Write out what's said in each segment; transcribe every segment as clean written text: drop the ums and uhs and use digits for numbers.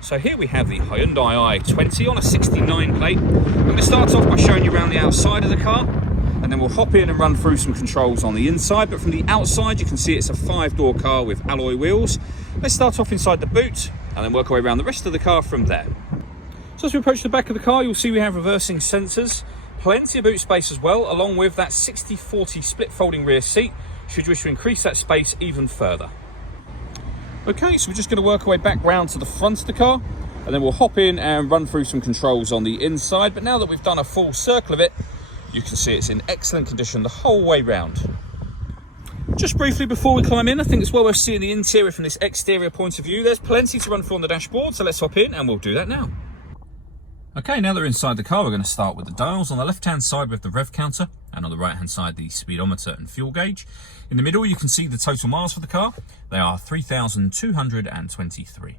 So here we have the Hyundai i20 on a 69 plate. I'm going to start off by showing you around the outside of the car, and then we'll hop in and run through some controls on the inside. But from the outside, you can see it's a 5-door car with alloy wheels. Let's start off inside the boot and then work our way around the rest of the car from there. So as we approach the back of the car, you'll see we have reversing sensors, plenty of boot space as well, along with that 60/40 split folding rear seat, should you wish to increase that space even further. Okay, so we're just going to work our way back round to the front of the car, and then we'll hop in and run through some controls on the inside. But now that we've done a full circle of it, you can see it's in excellent condition the whole way round. Just briefly before we climb in, I think it's well worth seeing the interior from this exterior point of view. There's plenty to run through on the dashboard, so let's hop in and we'll do that now. Okay, now that we're inside the car, we're going to start with the dials. On the left-hand side with the rev counter, and on the right-hand side the speedometer and fuel gauge. In the middle, you can see the total miles for the car. They are 3,223.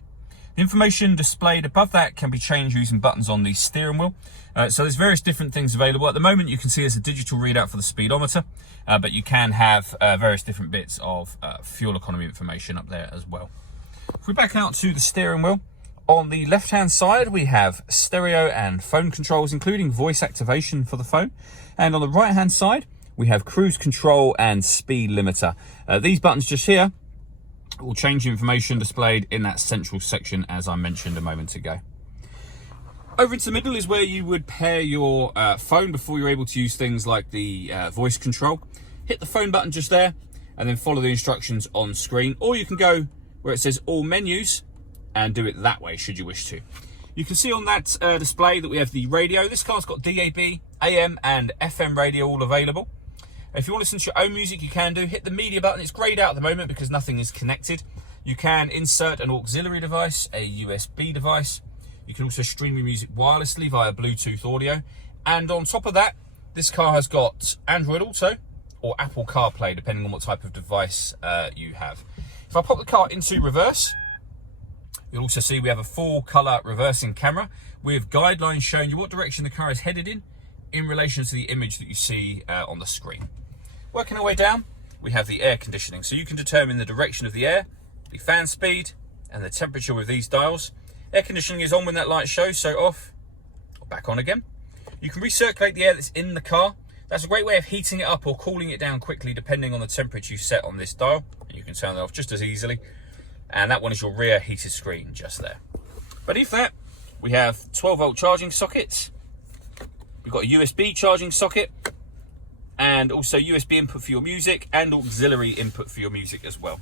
The information displayed above that can be changed using buttons on the steering wheel. So there's various different things available. At the moment, you can see there's a digital readout for the speedometer, but you can have various different bits of fuel economy information up there as well. If we back out to the steering wheel, on the left-hand side, we have stereo and phone controls, including voice activation for the phone. And on the right-hand side, we have cruise control and speed limiter. These buttons just here will change the information displayed in that central section, as I mentioned a moment ago. Over into the middle is where you would pair your phone before you're able to use things like the voice control. Hit the phone button just there, and then follow the instructions on screen. Or you can go where it says all menus, and do it that way should you wish to. You can see on that display that we have the radio. This car's got DAB, AM and FM radio all available. If you want to listen to your own music, you can do. Hit the media button. It's greyed out at the moment because nothing is connected. You can insert an auxiliary device, a USB device. You can also stream your music wirelessly via Bluetooth audio. And on top of that, this car has got Android Auto or Apple CarPlay, depending on what type of device you have. If I pop the car into reverse, you'll also see we have a full colour reversing camera with guidelines showing you what direction the car is headed in relation to the image that you see on the screen. Working our way down, we have the air conditioning. So you can determine the direction of the air, the fan speed, and the temperature with these dials. Air conditioning is on when that light shows, so off or back on again. You can recirculate the air that's in the car. That's a great way of heating it up or cooling it down quickly depending on the temperature you set on this dial. And you can turn that off just as easily. And that one is your rear heated screen just there. Beneath that, we have 12-volt charging sockets. We've got a USB charging socket and also USB input for your music and auxiliary input for your music as well.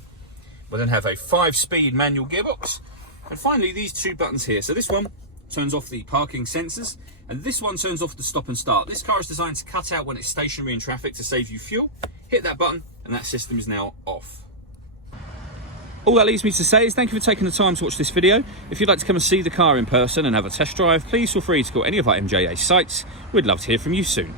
We'll then have a 5-speed manual gearbox. And finally, these two buttons here. So this one turns off the parking sensors and this one turns off the stop and start. This car is designed to cut out when it's stationary in traffic to save you fuel. Hit that button and that system is now off. All that leaves me to say is thank you for taking the time to watch this video. If you'd like to come and see the car in person and have a test drive, please feel free to call any of our MJA sites. We'd love to hear from you soon.